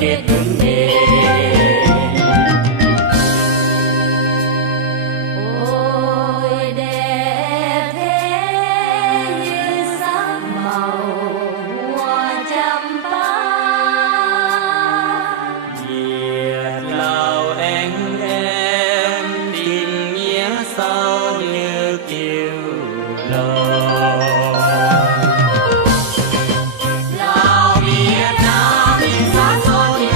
kết nề. Ôi đẹp thế như sắc màu hoa champa, Việt Lào anh em tình nghĩa sao như kiều lầu. Lào Việt Nam mình sát son như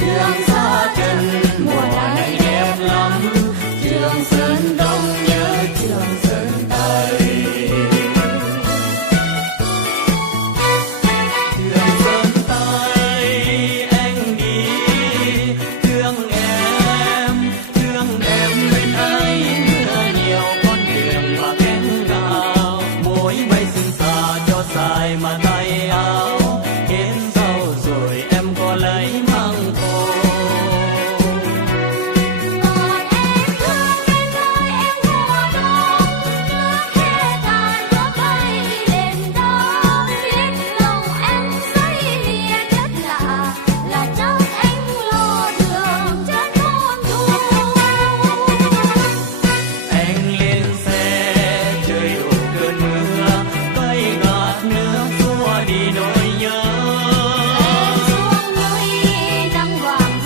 đường xa chân mùa này đẹp lắm. Trường Sơn Đông nhớ Trường Sơn Tây. Trường Sơn Tây anh đi, thương em bên anh. Mưa nhiều con đường mà kén gạo, mối bay xinh xa cho dài mà tay áo. Hết rau rồi em có lấy măng khô. Còn em thương em ơi em mùa đông, nước khe tàn nước bay lên đó. Biết lòng em say lìa đất lạ, là chắc anh lo đường chân thôn thu. Anh lên xe trời đổ cơn mưa, cây gạt nước xua đi nỗi nhớ. Em xuống núi nắng vàng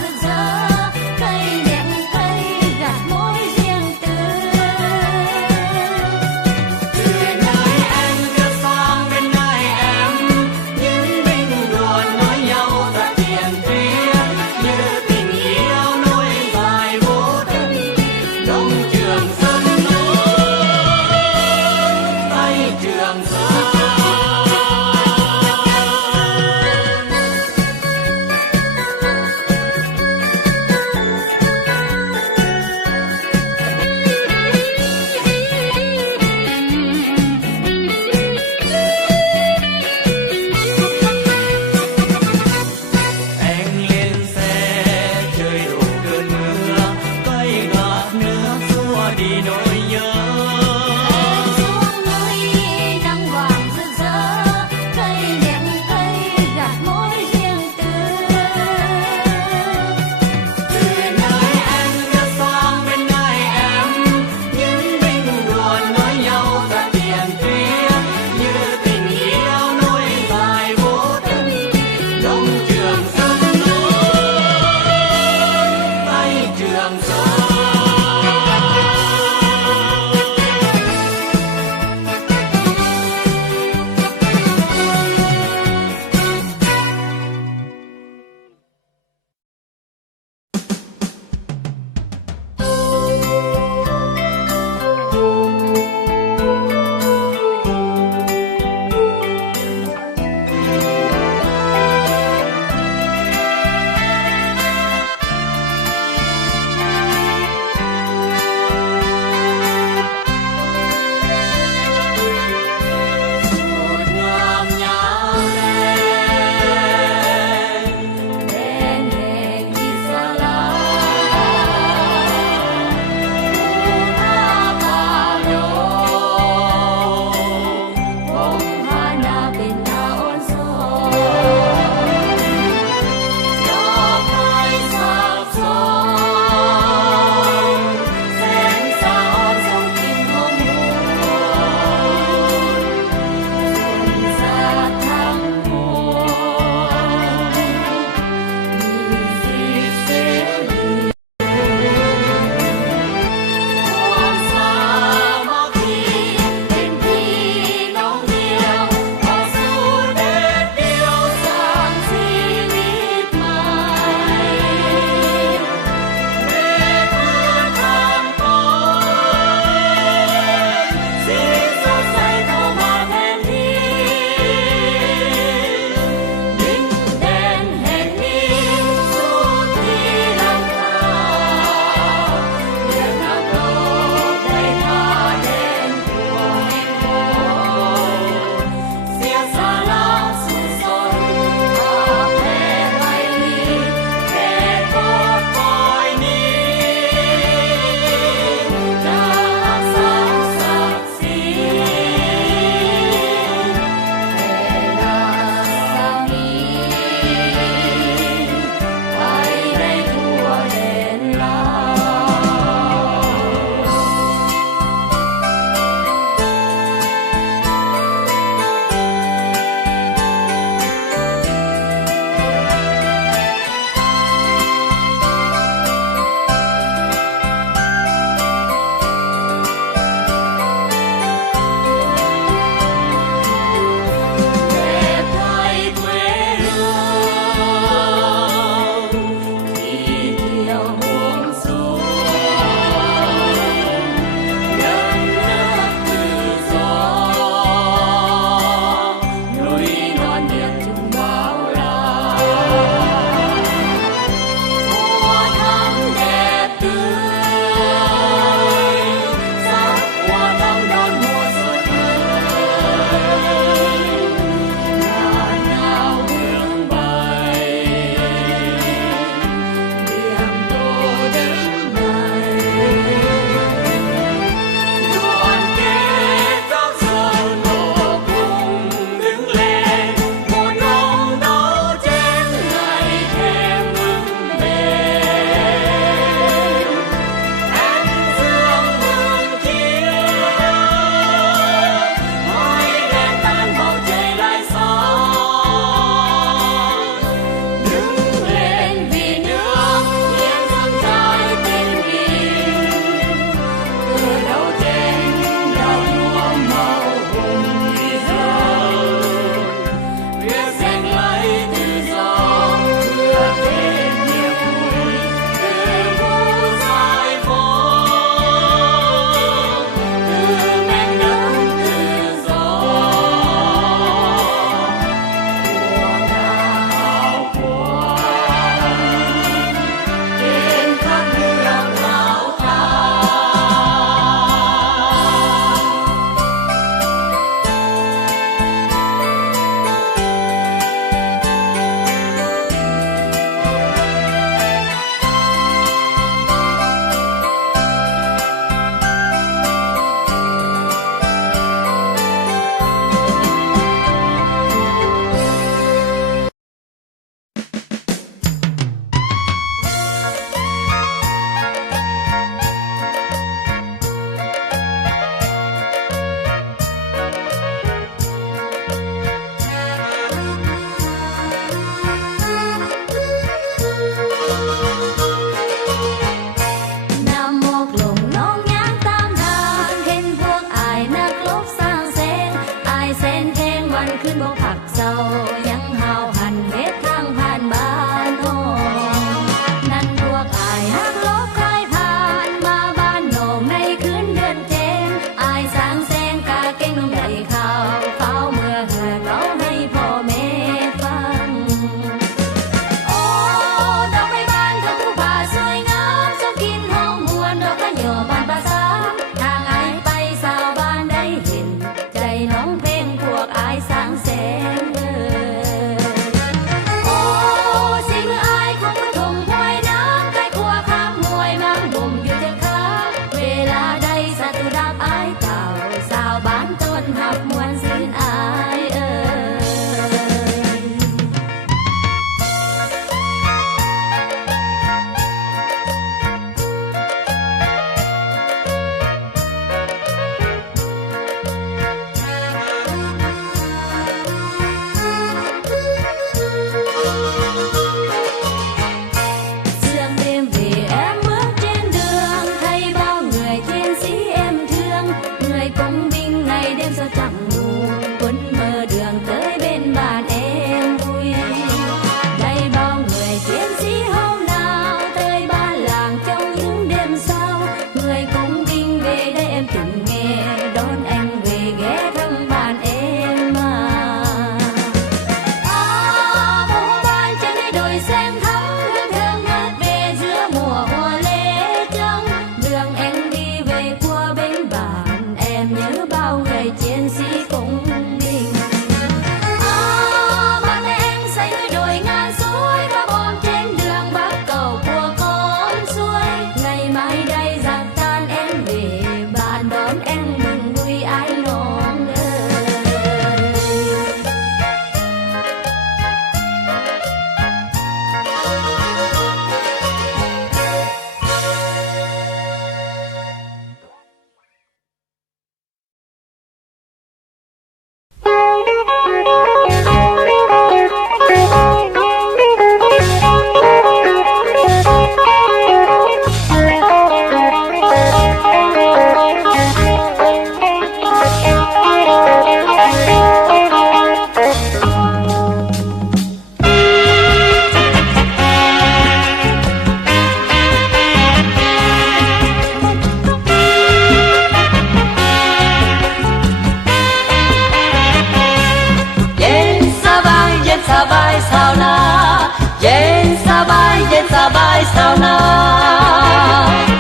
สาวนา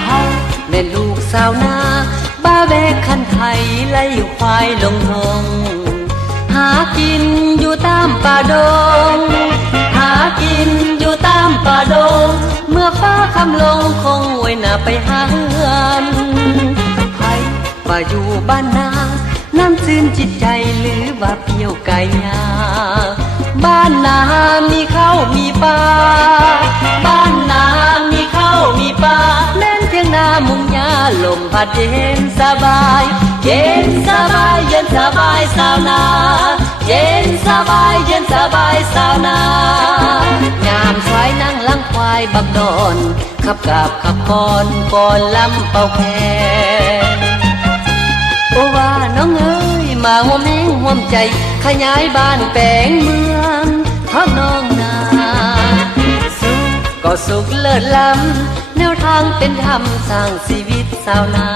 เฮาแม่ลูกสาวนาบ้าแบกคันไทยไล่ควายลงทงหากินอยู่ตามป่าดงหากินอยู่ตามป่าดงเมื่อฟ้าคำลงคงไว้หน้าไปหาเฮือนไผว่าอยู่บ้านนาน้ำซื่นจิตใจหรือว่าเพียวไก่ยาบ้านนามีข้าวมีปลาบ้านนามีข้าวมีปลาแม่นเพียงนามุงยาลมพัดเย็นสบายเย็นสบายเย็นสบายสาวนาเย็นสบายเย็นสบายสาวนายามสายนั่งลังควายบักดอนขับกาบขับก่อนก่อนลำเป่าแคนโอว่าน้องเอ๋ยมาห่วมแห้งห่วมใจขยายบ้านแปลงเมืองเท่าน้องนาสุขก็สุขเลิศล้ำแนวทางเป็นธรรมสร้างชีวิตสาวนา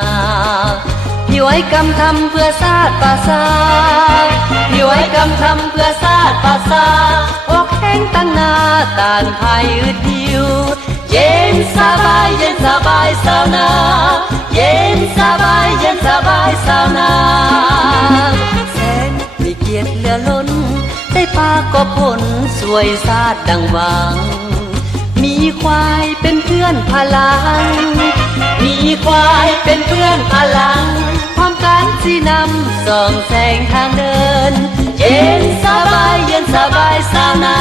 พี่ไว้กำทำเพื่อชาติป่าซาพี่ไว้กำทำเพื่อชาติป่าซาอกแห้งตั้งหน้าต่างภายอืดหิวเย็นสบายเย็นสบายสาวนาเย็นสบายเย็นสบายสาวนาแสนมีเกียรติเหลือล้นได้ปากบผลสวยชาติดังหวังมีควายเป็นเพื่อนพลังมีควายเป็นเพื่อนพลังพร้อมกันสีนำส่องแสงทางเดินเย็นสบายเย็นสบายสาวนา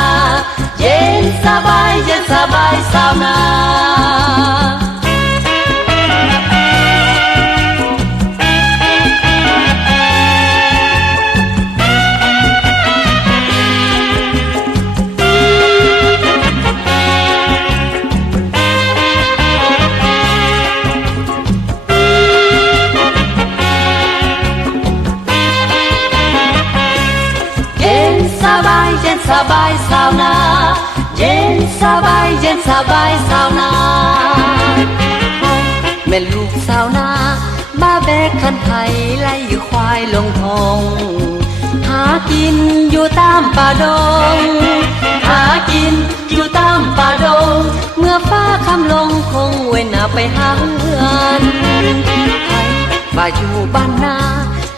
เย็นสบายเย็นสบายสาวนาสบายสาวนาเย็นสบายเย็นสบายสาวนาแม่ลูกสาวนาบ้าแบกคันไทยไล่ควายลงทงหากินอยู่ตามป่าดงหากินอยู่ตามป่าดงเมื่อฟ้าคำลงคงเว้นหน้าไปหาเฮือนไผว่าอยู่บ้านนา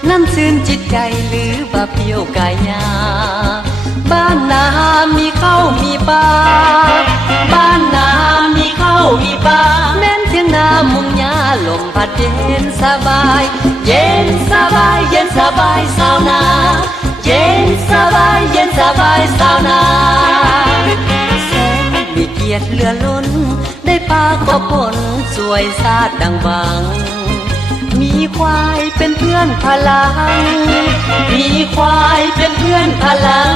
น้ำซื่นจิตใจหรือว่าเพียวกายยาบ้านนามีข้าวมีปลาบ้านนามีข้าวมีปลาแม่นเพียงนามุงยาลมพัดเย็นสบายเย็นสบายเย็นสบายสาวนาเย็นสบายเย็นสบายสาวนาแสนมีเกียรติเหลือล้นได้ปากบผลสวยชาติดังบังมีควายเป็นเพื่อนพลังมีควายเป็นเพื่อนพลัง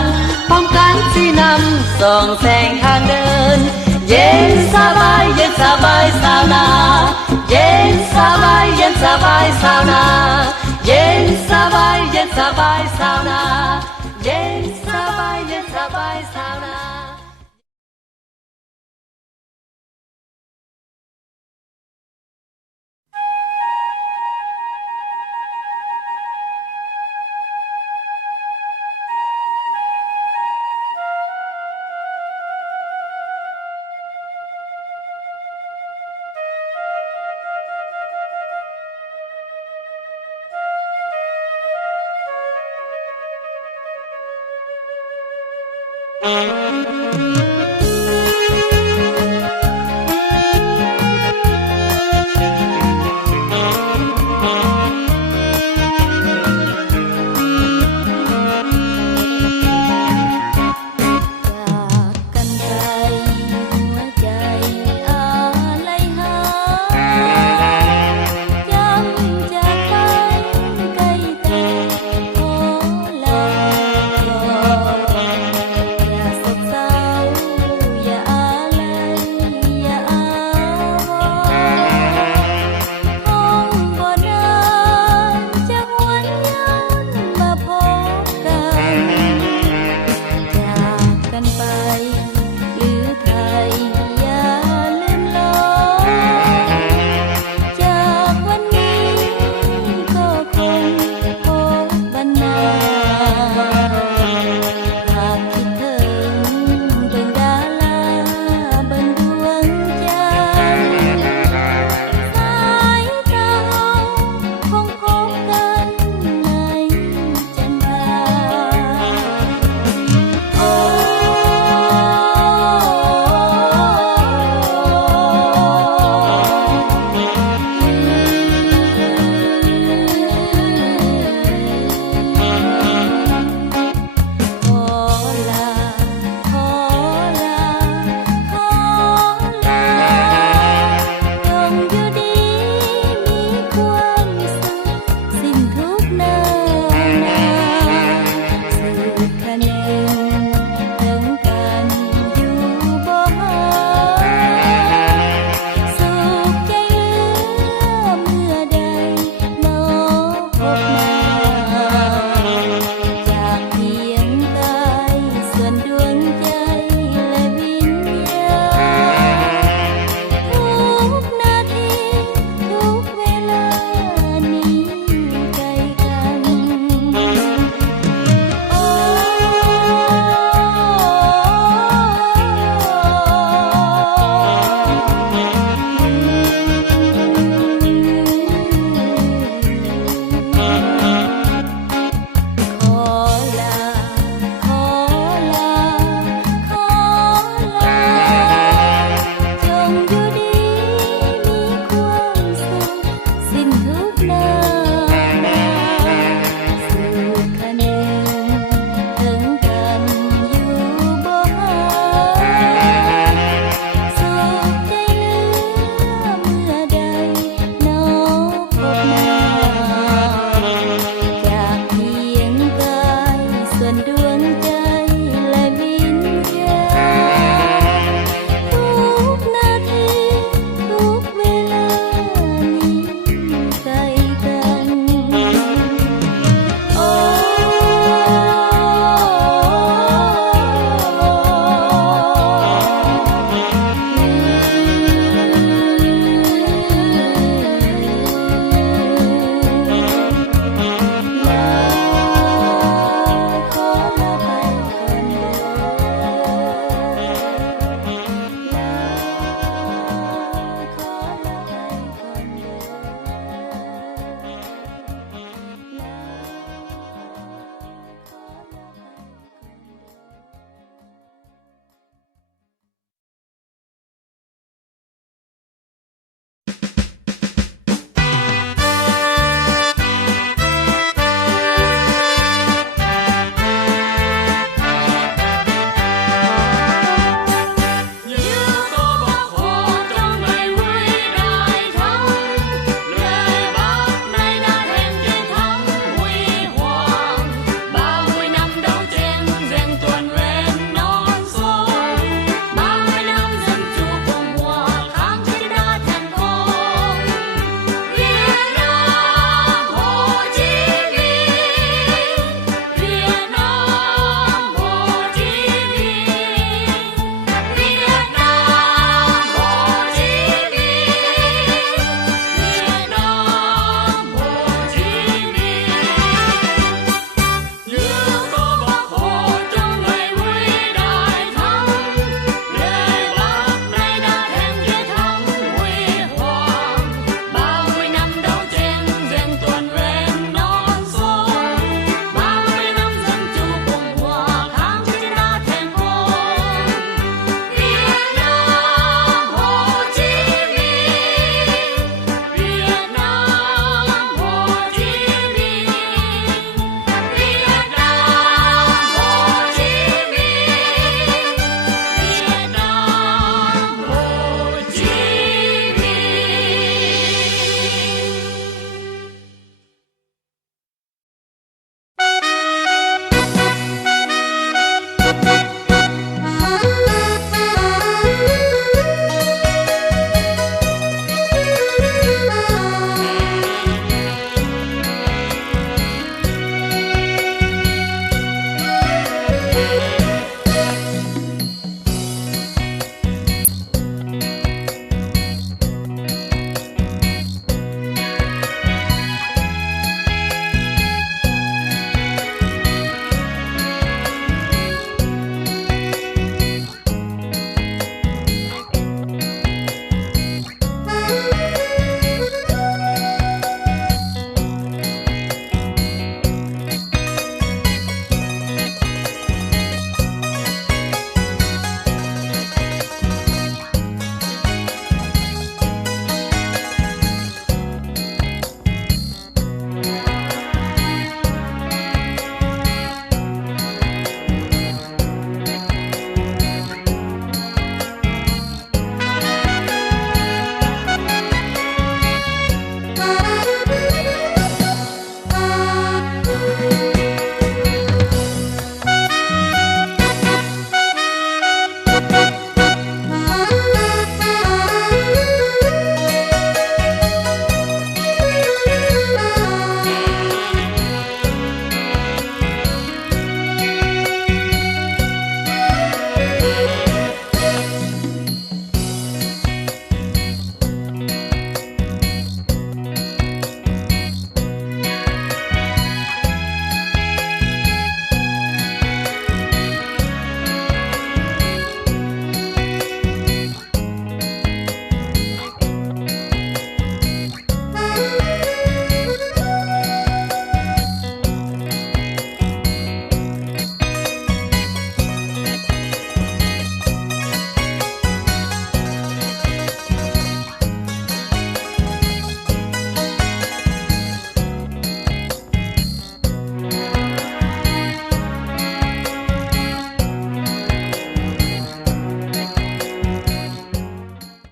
ป้องกันสีนำส่องแสงทางเดินเย็นสบายเย็นสบายสาวนาเย็นสบายเย็นสบายสาวนาเย็นสบายเย็นสบายสาวนาเย็นสบายเย็นสบายสาวนาMm-hmm.